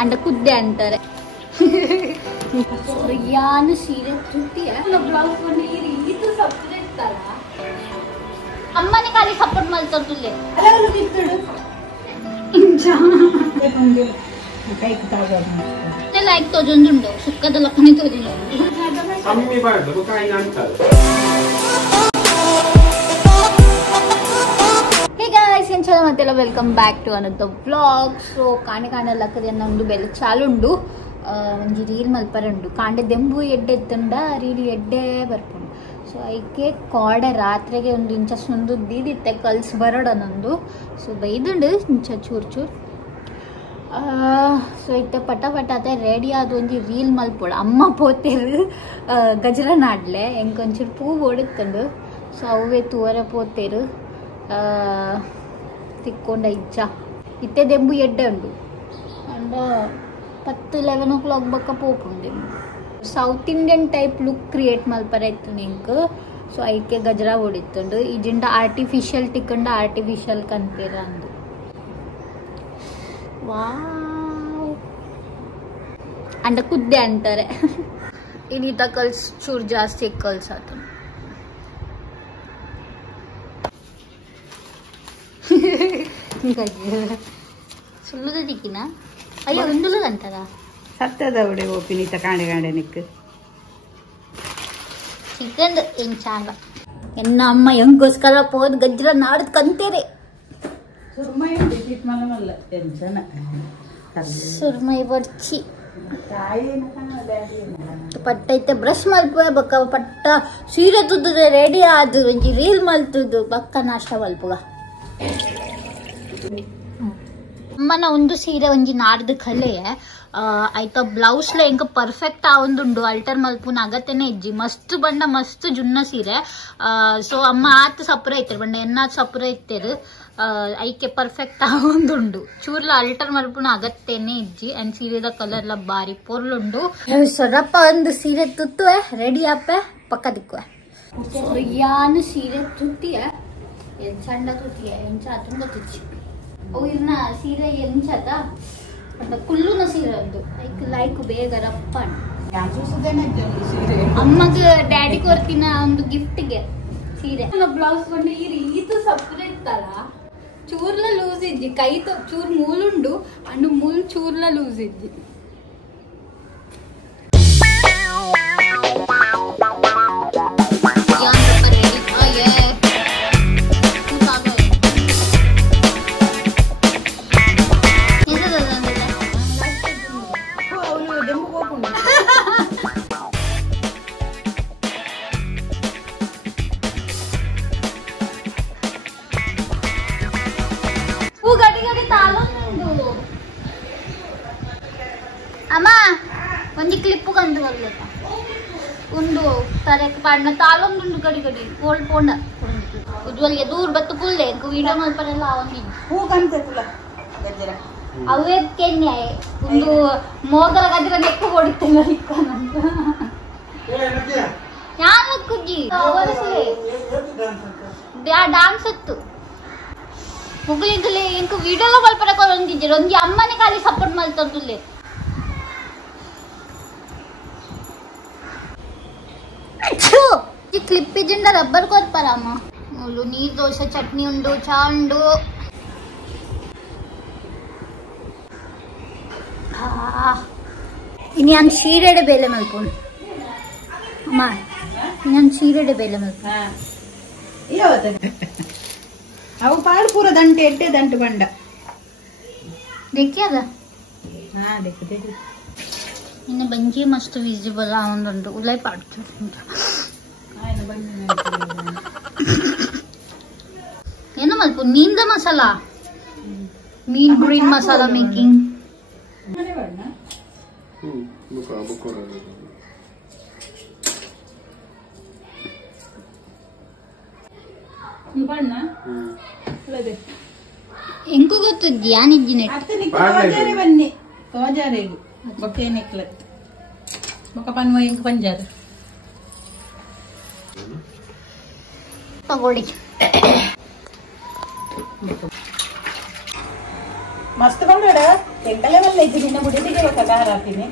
ಅಂಡ ಕುದ್ದೆ ಅಂತಾರೆ. ಯಾನು ಸೀರೆ ತುಟ್ಟಿಯ ಬ್ಲೌಸ್ ಇದು ಸಪ್ರೇಟ್ ಅಲ್ಲ ಅಮ್ಮನೇ ಖಾಲಿ ಸಪೋರ್ಟ್ ಮಾಡ್ತಂತುಲ್ಲೆ ಲೈಕ್ ತೋಜೊಂದುಂಡು ಸುಕ್ಕದ ಲಕ್ಕನೆ ತೋಜೊಂದು ಮತ್ತೆಲ್ಲ welcome back to another vlog. So ಕಾಣೆ ಲಕ್ಕದ ಒಂದು ಬೆಲೆ ಚಾಲುಂಡು ಒಂಜಿ ರೀಲ್ ಮಲ್ಪರುಂಡು ಕಾಂಡೆ ದೆಂಬು ಎಡ್ಡೆ ಎತ್ತುಂಡ ರೀಲ್ ಎಡ್ಡೆ ಬರ್ಪುಂಡು. ಸೊ ಐಕೆ ಕಾಡೆ ರಾತ್ರಿಗೆ ಒಂದು ಇಂಚ ಸುಂದು ದೀದಿತ್ತೆ ಕಲ್ಸ್ ಬರೋಡನೊಂದು. ಸೊ ಬೈದುಂಡು ಇಂಚ ಚೂರು ಚೂರು. ಸೊ ಇತ್ತೆ ಪಟ ಅದೇ ರೆಡಿ ಆದ ಒಂಜಿ ರೀಲ್ ಮಲ್ಪೋಡು ಅಮ್ಮ ಪೋತೇರು ಗಜರ ನಾಡ್ಲೆ ಎಂಕೊಂಚೂರು ಪೂ ಓಡುತ್ತಂಡು. ಸೊ ಅವೇ ತೂವರೆ ಪೋತೇರು ತಿಕ್ಕೊಂಡ ಇಜ್ಜ ಇತ್ತೆ ದೆಂಬು ಎಡ್ಡೆ ಉಂಡು ಅಂಡ 10-11 o'clock ಬಕ್ಕ ಪೋಪುಂಡು. South Indian type look create ಮಲ್ಪರ ಇತ್ತು ನಿಂಕ್. ಸೊ ಐಕೆ ಗಜರ ಓಡಿತ್ತುಂಡು ಇಜಿಂಡ ಆರ್ಟಿಫಿಷಿಯಲ್ ಟಿಕ್ಕಂಡ ಆರ್ಟಿಫಿಷಿಯಲ್ ಕನ್ಪೇರ ಅಂದು ವಾವ್ ಅಂಡ ಕುದ್ದೆ ಅಂತಾರೆ. ಇನ್ನಿತ ಕಲ್ಸ್ ಚೂರು ಜಾಸ್ತಿ ಕಲ್ಸ್ ಆತ ಸುಳ್ಳುದ ದಿಕ್ಕಿನ ಅಯ್ಯೋ ಒಂದುಲು ಅಂತಾರ ಸತ್ತದ ಉಡೆ ಓಪಿನಿತ ಕಾಂಡೆ ಕಾಂಡೆ ನಿಕ್ ಚಿಕನ್ ಏನ್ ಚಾಂಗ ಎನ್ನ ಅಮ್ಮ ಹೆಂಗೋಸ್ಕರ ಪೋದ್ ಗಜ್ರ ನಾಡದ್ ಕಂತೇರೆ ಸುರ್ಮೈ ಬರ್ಚಿ ಪಟ್ಟ ಐತೆ ಬ್ರಷ್ ಮಲ್ಪುವೆ ಬಕ್ಕ ಪಟ್ಟ ಸೀರೆ ತುದ್ದುದು ರೆಡಿ ಆದು ಒಂಜಿ ರೀಲ್ ಮಲ್ತುದು ಬಕ್ಕ ನಾಷ್ಟ ಮಲ್ಪುಗ. ಅಮ್ಮನ ಒಂದು ಸೀರೆ ಒಂಜಿ ನಾಡ್ದು ಕಲೆ ಆಯ್ತ ಬ್ಲೌಸ್ಲ ಎಂಕ ಪರ್ಫೆಕ್ಟ್ ಆವೊಂದುಂಡು ಅಲ್ಟರ್ ಮಲ್ಪುನ ಅಗತ್ಯನೇ ಇಜ್ಜಿ ಮಸ್ತ್ ಬಂಡ ಮಸ್ತ್ ಜುನ್ನ ಸೀರೆ. ಸೊ ಅಮ್ಮ ಆತ್ ಸಪುರ ಇತ್ತೇರು ಬಂಡ ಎನ್ನಾತ್ ಸಪುರ ಇತ್ತೇರು ಐಕೆ ಪರ್ಫೆಕ್ಟ್ ಆವೊಂದುಂಡು ಚೂರ್ಲ ಅಲ್ಟರ್ ಮಲ್ಪುನ ಅಗತ್ಯನೇ ಇಜ್ಜಿ ಅಂಡ್ ಸೀರೆದ ಕಲರ್ಲ ಬಾರಿ ಪೊರ್ಲುಂಡು. ಸೊರಪ್ಪ ಒಂದು ಸೀರೆ ತುತ್ತುವೆ ರೆಡಿ ಆಪೆ ಪಕ್ಕ ದಿಕ್ಕುವೆ ಯಾನು ಸೀರೆ ತುತ್ತಿಯ ಎನ್ ಸಣ್ಣ ತುತ್ತಿಯ ಎಂಚ ತುಂಬ ತುಚ್ಚಿ ಅವು ಇನ್ನ ಸೀರೆ ಎಂಚದ ಕುಲ್ಲುನ ಸೀರೆ ಅಂದು ಲೈಕ್ ಬೇಗ ರಪ್ಪ ಅಮ್ಮಗ ಡ್ಯಾಡಿ ಕೊರ್ತಿನ ಒಂದು ಗಿಫ್ಟ್ಗೆ ಸೀರೆ ಬ್ಲೌಸ್ ಕೊಂಡು ಈ ರೀತಿ ಸಪ್ರೇಟ್ ಅಲ್ಲ ಚೂರ್ಲ ಲೂಸ್ ಇಜ್ಜಿ ಕೈ ಚೂರ್ ಮೂಲುಂಡು ಅಂಡು ಮೂಲ್ ಚೂರ್ಲ ಲೂಸ್ ಇಜ್ಜಿ. అమ్మా కొంచెం క్లిప్పు కందుకోలేదు ఉండు సరే పడిన తాళొందుండు గడి గడి కోల్డ్ పోండ ఉజ్వల్ಗೆ ದೂರ ಬತ್ತುಕುಲ್ಲೆ ವೀಡಿಯೋ ಮಲ್ಪರೆಲ್ಲ ಅವನಿ ಹೂ ಕಂತುಲ್ಲ ಗಜ್ಜರ ಅವೇ ಕೆನ್ನೆ ಒಂದು ಮೋಗಲ ಗಜ್ಜರ ನೆಕ್ಕು ಹೊಡಿತೆ ನಲಿಕ್ಕನಂತ ಯಾನ ಕುಜ್ಜಿ ಅವರಸೆ ಡ್ಯಾನ್ಸ್ ಇತ್ತು ಮುಗಿಲಿಂಗಲೆ ಇಂಕ ವೀಡಿಯೋಲ ಮಲ್ಪರೆ ಕೊರೊಂದಿಜ್ಜೆ ಒಂಜಿ ಅಮ್ಮನೆ ಖಾಲಿ ಸಪೋರ್ಟ್ ಮಲ್ತಂತುಲ್ಲೆ క్లిప్ ఇచ్చిండ రబ్బర్ కొరపరమ్మ వాళ్ళు నీరు దోశ చట్నీ ఉండు చా ఉండు ಇನ್ನು ನಾನು ಸೀರೆಡೆ ಬೇಲೆ ಮಲ್ಪೋಣ ಅಮ್ಮ ನಾನು ಸೀರೆಡೆ ಬೇಲೆ ಮಲ್ಪೋಣ ಅವು ಪಾಡು ಪೂರ ದಂಟೆ ಎಡ್ಡೆ ದಂಟು ಬಂಡ ದೇಖಿ ಅದ ಹಾ ದೇಖ ಇನ್ನು ಬಂಜಿ ಮಸ್ತ್ ವಿಸಿಬಲ್ ಆವೊಂದುಂಡು ಉಲೈ ಪಾಡ್ತು ಏನು ಮಲ್ಪು ನೀಂದ ಮಸಾಲ ಮೀನ್ ಗ್ರೀನ್ ಮಸಾಲ ಮೇಕಿಂಗ್ ಎಂಕು ಗೊತ್ತಿದ್ದಿ ಯಾನಿಜ್ಜಿನ ಬನ್ನಿ ತೋಜಾರೇಗು ಬೊಕ್ಕೆ ನೆಕ್ಲೆಟ್ ಬೊಕ್ಕ ಪನ್ವ ಇಂಕ ಪಂಜಾರ ತಗೊಳ್ಳಿ मस्त बनवड तेंकले मला इथे बुडी तिथे बघा का राहतीने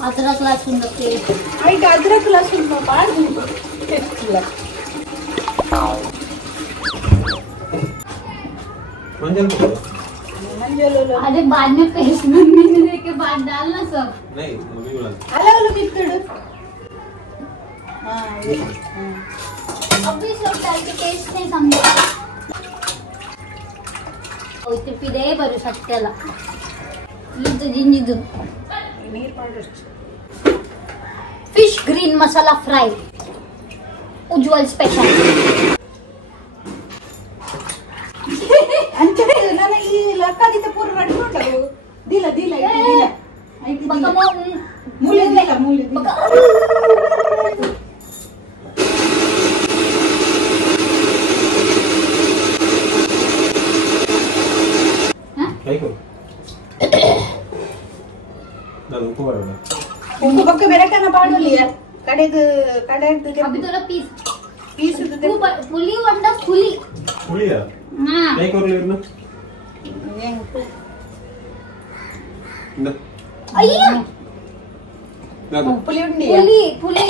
अदरक लहसुन पेस्ट आई अदरक लहसुन पाड़ अरे बाद में पेस्ट बनने के बाद डालना सब नहीं अलग मिक्सड अभी सब डाल के टेस्ट नहीं समझा इतने पिदे बरू सत्याला ಇದು ಜಿಂಜಿದು ನೀರು powder fish green masala fry Ujwal special ಅಂಚೆ ನಾನು ಈ ಲಕ್ಕಾದಿತ ಪೂರ ಮಾಡ್ಕೊಂಡವು ದಿಲ ದಿಲ ದಿಲ ಮೂಲೆ ದಿಲ ಮೂಲೆ उनको पक्के मेरा कहना पाड़ लिया कड़े अभी थोड़ा पीस पीस पुली वंडा पुली पुलिया हां नहीं कर लेना अయ్యో पुली उंडी पुली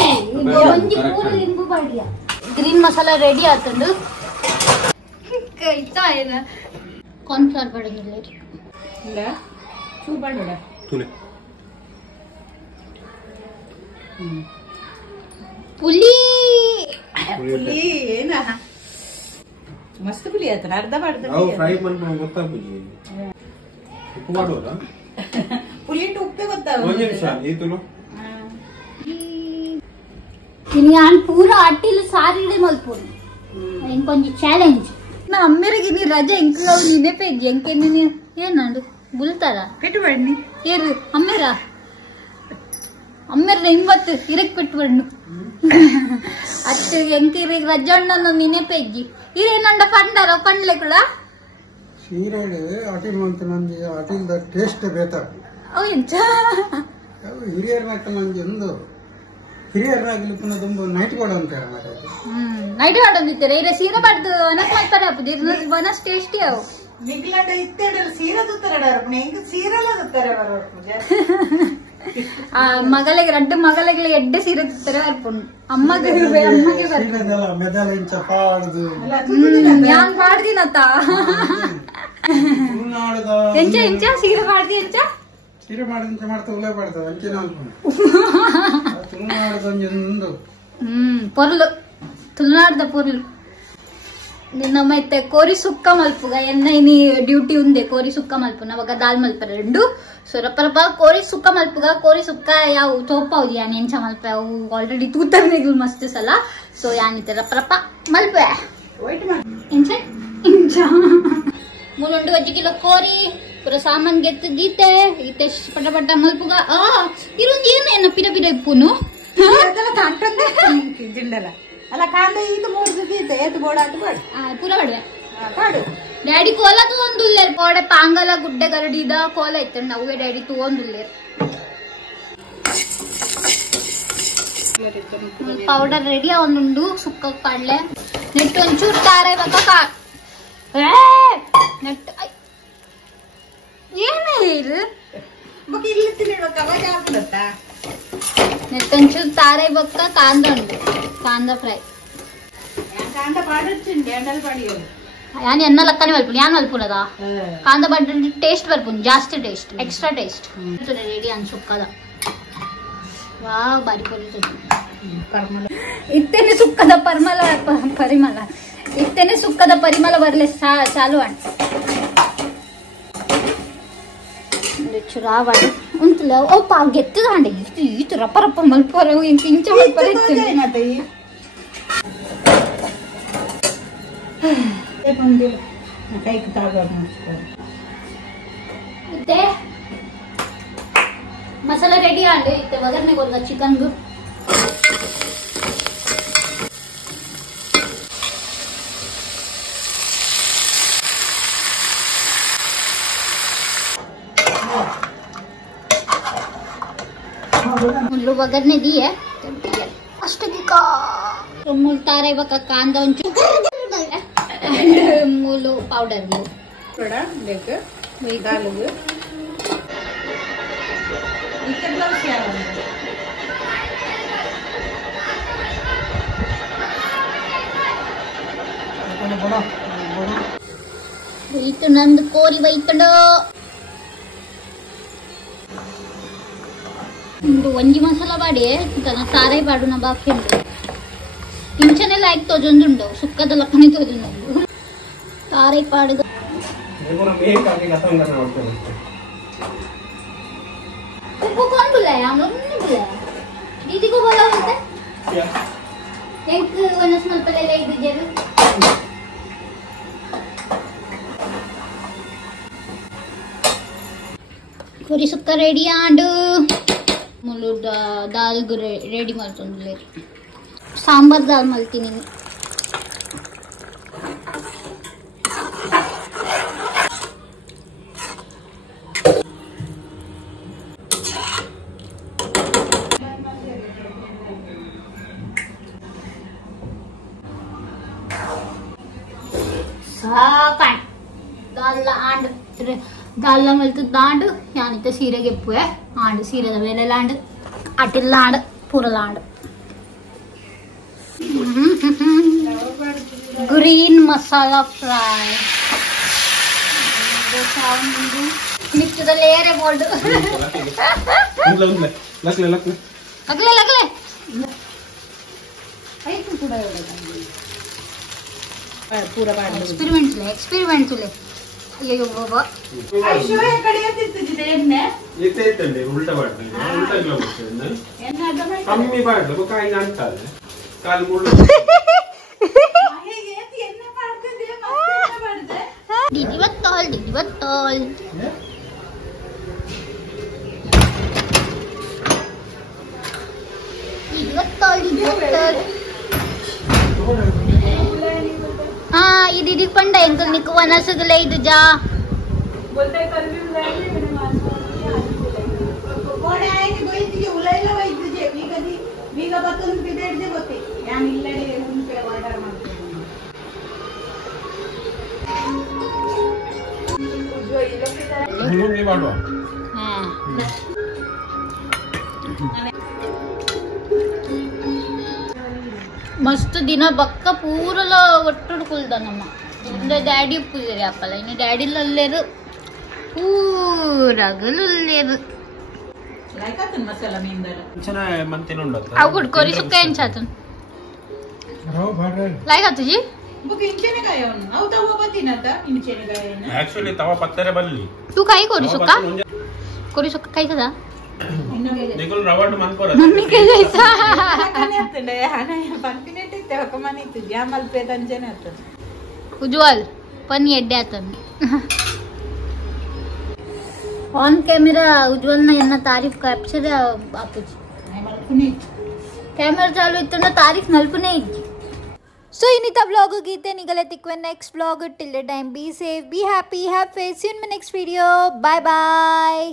ಒಂಜಿ ಪೂರ ಲಿಂಬು ಬಾಡಿಯಾ ಗ್ರೀನ್ ಮಸಾಲಾ ರೆಡಿ ಆತಂಡು ಕೈತಾ ಏನ ಕಾರ್ನ್ ಫ್ಲವರ್ ಬಡಗಿಲ್ಲ ಇಲ್ಲ ಚೂ ಬಾಡೋಡ तूने पुली पुली ಏನ ಮಸ್ತ್ पुली ಆತನ ಅರ್ಧ ಬಾಡ್ದ ಅವು ಫ್ರೈ ಮಾಡ್ಕೊಂಡು ಗೊತ್ತಾಗ್ಬಿಡಿ ಉಪ್ಪು ಮಾಡೋದಾ पुली ಟು ಉಪ್ಪೆ ಗೊತ್ತಾವ ಒಂದು ನಿಮಿಷ ಈತನು ಇನ್ಯಾನ್ ಪೂರ ಅಟ್ಟಿಲು ಸಾರಿಡೆ ಮಲ್ಪೋನು ಇಂಕೊಂಜಿ ಚಾಲೆಂಜ್ ನಾ ಅಮ್ಮೆರಿಗೆ ನೀ ರಜೆ ಎಂಕ ನೆನಪೇಜಿ ಎಂಕೆನೆ ನೀ ಏನಾಡು ಬುಲ್ತಾರ ಪೆಟ್ಟು ಬಣ್ಣಿ ಏರು ಅಮ್ಮೆರ ಅಮ್ಮೆರ ಇಂಬತ್ತು ಇರಕ್ ಪೆಟ್ಟು ಬಣ್ಣು ಅತ್ತು ಎಂಕ ರಜಣ್ಣನ ನೆನಪೇಜಿ ಇರೇನಂಡ ಪಂಡಾರ ಪಂಡ್ಲೆ ಕೂಡ ಸೀರೆಡು ಅಟಿಲ್ ಅಂತ ನಂಗೆ ಅಟಿಲ್ದ ಟೇಸ್ಟ್ ಬೇತಾರ ಅವು ಎಂಚ ಹಿರಿಯರ್ನಾಕ ನಂಗೆ ಒಂದು ಹಿರಿಯರ್ನಾಗಲಿ ಪುನಃ ತುಂಬ ನೈಟ್ ಗೋಡ ಅಂತಾರೆ ಮಾತ್ರ ನೈಟ್ ಆಡೋದಿತ್ತಾರೆ ಇರ ಸೀರೆ ಬಾಡ್ದು ಅನಕ್ ಮಾಡ್ತಾರೆ ಅಪ್ಪು ಬನಸ್ ಟೇಸ್ಟಿ ಅವು ಮಿಗ್ಲಾಡ ಇತ್ತೇಡಲು ಸೀರೆ ತುತ್ತರಡಾರ ಹೆಂಗ ಸೀರೆಲ್ಲ ತುತ್ತಾರೆ ಅವರು ಆ ಮಗಳಿಗೆ ರಡ್ಡು ಮಗಳಿಗೆ ಎಡ್ಡೆ ಸೀರೆ ತುತ್ತಾರೆ ಬರ್ಪುಂಡು ಅಮ್ಮಗೆ ಸೀರೆದೆಲ್ಲ ಮೆದಲ ಇಂಚ ಪಾಡ್ದು ಯಾನ್ ಮಾಡ್ದಿನತ್ತ ತುಳುನಾಡದ ಎಂಚ ಎಂಚ ಸೀರೆ ಮಾಡ್ದಿ ಎಂಚ ಸೀರೆ ಮಾಡಿದಂಚ ಮಾಡ್ತಾ ಉಲೆ ಮಾಡ್ತದ ಅಂಚೆ ನಾಲ್ಕು ತುಳುನಾಡದ ಒಂದು ಪೊರ್ಲು ತುಳುನಾಡ್ದ ಪೊರ್ಲು ನಿನ್ನ ಮತ್ತೆ ಕೋರಿ ಸುಕ್ಕ ಮಲ್ಪುಗ ಎನ್ನ ಇನಿ ಡ್ಯೂಟಿ ಉಂದೆ ಕೋರಿ ಸುಕ್ಕ ಮಲ್ಪುನ ಅವಾಗ ದಾಲ್ ಮಲ್ಪ రెండు ಸೊ ರಪ್ಪರಪ್ಪ ಕೋರಿ ಸುಕ್ಕ ಮಲ್ಪುಗ ಕೋರಿ ಸುಕ್ಕ ಯಾವ ತೋಪಾವ್ದು ಯಾನ್ ಎಂಚ ಮಲ್ಪ ಅವು ಆಲ್ರೆಡಿ ತೂತರ್ನೆಗಳು ಮಸ್ತ್ ಸಲ ಸೊ ಯಾನಿತ್ತೆ ರಪ್ಪರಪ್ಪ ಮಲ್ಪ ಎಂಚ ಎಂಚ ಮೂಲೊಂಡು 1 ಕಿಲೋ ಕೋರಿ ಪೂರ ಸಾಮಾನ್ ಗೆತ್ತು ದೀತೆ ಈತೆ ಪಟ ಪಟ ಮಲ್ಪುಗ ಇರುಂಜಿ ಏನ ಪಿರ ಪಿರ ಇಪ್ಪುನು ಜಿಂಡಲ ಅಲ್ಲ ಕಾಂದೆ ಇದು ಮೂರು ಗೀತೆ ಏತು ಬೋಡಾಟ ಬಾಡು ಪೂರ ಬಡ್ವೆ ಪಾಡು ಡ್ಯಾಡಿ ಕೋಲ ತಗೊಂಡುಲ್ಲೇರ್ ಕೋಡೆ ಪಾಂಗಲ ಗುಡ್ಡೆ ಗರಡಿದ ಕೋಲ ಇತ್ತು ನವ್ವೆ ಡ್ಯಾಡಿ ತಗೊಂಡುಲ್ಲೇರ್ ಪೌಡರ್ ರೆಡಿ ಅವನುಂಡು ಸುಕ್ಕ ಪಾಡ್ಲೆ ನೆಟ್ಟು ಒಂಚೂರು ತಾರೆ ಬಕ್ಕ ನೆಟ್ಟು ಏನೇ ಇದು ಇಲ್ಲಿ ತಿನ್ನಿಡುವ ಕವಾಜ ಆಗ್ಬಿಡುತ್ತಾ ನೆಟ್ಟೊಂಚೂರು ತಾರೆ ಬಕ್ಕ ಕಾಂದ ಉಂಡು ಕಾಂದ ಫ್ರೈ ಕಾಂಡ ಪಾಡಿಚ್ಚಿಂಡಿ ಎಂಡಲ್ ಪಡಿಯೋದು ಯಾನ್ ಎನ್ನ ಲಕ್ಕನೆ ಮಲ್ಪುನು ಯಾನ್ ಮಲ್ಪುನದ ಕಾಂದ ಬಡ್ಡ ಟೇಸ್ಟ್ ಬರ್ಪುನು ಜಾಸ್ತಿ ಟೇಸ್ಟ್ ಎಕ್ಸ್ಟ್ರಾ ಟೇಸ್ಟ್ ರೆಡಿ ಅನ್ ಸುಕ್ಕದ ವಾ ಬಾರಿ ಪರ್ಮಲ ಇತ್ತೇನೆ ಸುಕ್ಕದ ಪರಿಮಳ ಇತ್ತೇನೆ ಸುಕ್ಕದ ಪರಿಮಳ ಬರ್ಲೆ ಚಾಲು ಅಣ್ಣ ಚುರಾವಾಡ ಉಂಟಲ್ಲ ಓಪ ಗೆತ್ತದ ಹಾಂಡೆ ಈತು ರಪ್ಪ ರಪ್ಪ ಮಲ್ಪರ ಇಂಚ ಮಲ್ಪರ ಇತ್ತು ಕೈಗೆ ತಾಗೋದು ಇತ್ತೆ ಮಸಾಲ ರೆಡಿ ಆಂಡು ಇತ್ತೆ ಒಗ್ಗರಣೆ ಕೊಡ್ಗ ಚಿಕನ್ದು ಮುಳ್ಳು ಒಗ್ಗರಣೆ ದಿಯೆ ಅಷ್ಟಕ್ಕೆ मूल तारे बका कांदा मूल पाउडर थोड़ा लेके डालोगे इतना ब्लाउज क्या ಇದು ನಂದು ಕೋರಿ ಬೈತಡ ಇಂದು ಒಂಜಿ ಮಸಾಲ ಬಾಡಿ ತನ ತಾರೈ ಬಾಡುನ ಬಾಕಿ ಉಂಡು ಇಂಚನೆ ಲೈಕ್ ತೋಜೊಂದುಂಡು ಸುಕ್ಕದ ಲಕ್ಕನೆ ತೋಜೊಂದುಂಡು ತಾರೈ ಪಾಡುಗ उप्पू कौन बुलाया हम लोग नहीं बुलाया दीदी को बोला होता एक वनस्पति पहले ले दीजिए पूरी सुक्का रेडी आंड मुल्लू दाल रेडी ಮಾಡ್ತೊಂದುಲೆ ಸಾಂಬಾರ್ ದಾಲ್ ಮಾಡ್ತೀನಿ साकाय दाल आंड दाल मलत दांड यानी तो सीरे के पुए आंड सीरे दा वेले लांड अटिल लांड पूरा लांड ग्रीन मसाला फ्राई दो साउंड निच्चु द लेयर है बोल्ड लकले लगले लगले आई तू पूरा पूरा बाड़ एक्सपेरिमेंट ले अಯ್ಯೋ ಬಾಬಾ ಐಶೋ ಕಡೆ ಎತ್ತಿದ್ದಿದೆ ಎಣ್ಣೆ ಎತ್ತೈತಂಡೆ ಉಲ್ಟಾ ಬಾಡ್ದೆ ಉಲ್ಟಾ ಗ್ಲೌಸ್ ಎಣ್ಣೆ ಅದ ಮಾಡಿ ಕಮ್ಮಿ ಬಾಡ್ದೆ ಬಕಾಯಿ ಅಂತಾರೆ ಕಾಲು ಮುಳ್ಳು ಹೇಗೆ ಎಣ್ಣೆ ಮಾಡ್ತಿದ್ದೆ ಮತ್ತೆ ಬಾಡ್ದೆ दीदी बत्तल हाँ ये दीदी पंड अंकल निको वनसगले इदु जा बोलते कल भी बुलाएंगे मैंने मानसा कोण आएंगे गोइतिಗೆ ಉಲೈಲ ವೈದ್ಯಜೆ ಈಗ ಬತ್ತೊಂದು ಬಿಡೆಡ್ದೆ ಗೊತ್ತೆ ಯಾನ್ ಇಲ್ಲಡೆ ಉಂಟೆ ಆರ್ಡರ್ ಮಾಡ್ತೀನಿ जो ये लोग की तरह ಮುಳ್ಳು ಮಾಡುವ हाँ मस्त दिन बक्क पूरल ಒಟ್ಟುಡ್ಕುಲ್ದ ನಮ್ಮ ಇಂದ ಡ್ಯಾಡಿ ಉಪ್ಪುದಿರಿ ಅಪ್ಪಲ್ಲ ಇನ್ನು ಡ್ಯಾಡಿ ಲಲ್ಲೇರು पूरगलुल्लेರು लायकातन मसाला मेंदला ಚೆನ್ನಾ ಮಂತಿನುಂಡ अव कुडकोरी सुक्का यांच्यातून राव भाडर लायका तुझी बुक इंचेने काय ಅವನು ಅವು ತವ ಬತ್ತಿನ आता इंचेने काय ಆಕ್ಚುಲಿ ತವ ಪತ್ತರ ಬಲ್ಲಿ तू काही कोरी सुक्का काही कदा निकुल रवड मन पर मम्मी काय जायचा काने असते हाना पंपिनेट तेव्हा कमानी तुझी आम्हाला पेदांचे नाही आता उज्ज्वल पण येड्यातन ऑन कॅमेरा उज्ज्वल ना यांना तारीफ कॅप्चर बापूची नाही मला कुणी कॅमेरा चालू इथं ना तारीफ नल्पने ಸೊ ಇನ್ನಿತ ಬ್ಲಾಗ್ ಗೀತೆ ನಿಗಲೆ ತಿಕ್ವೆ next blog till the time be safe be happy have face see in my next video bye bye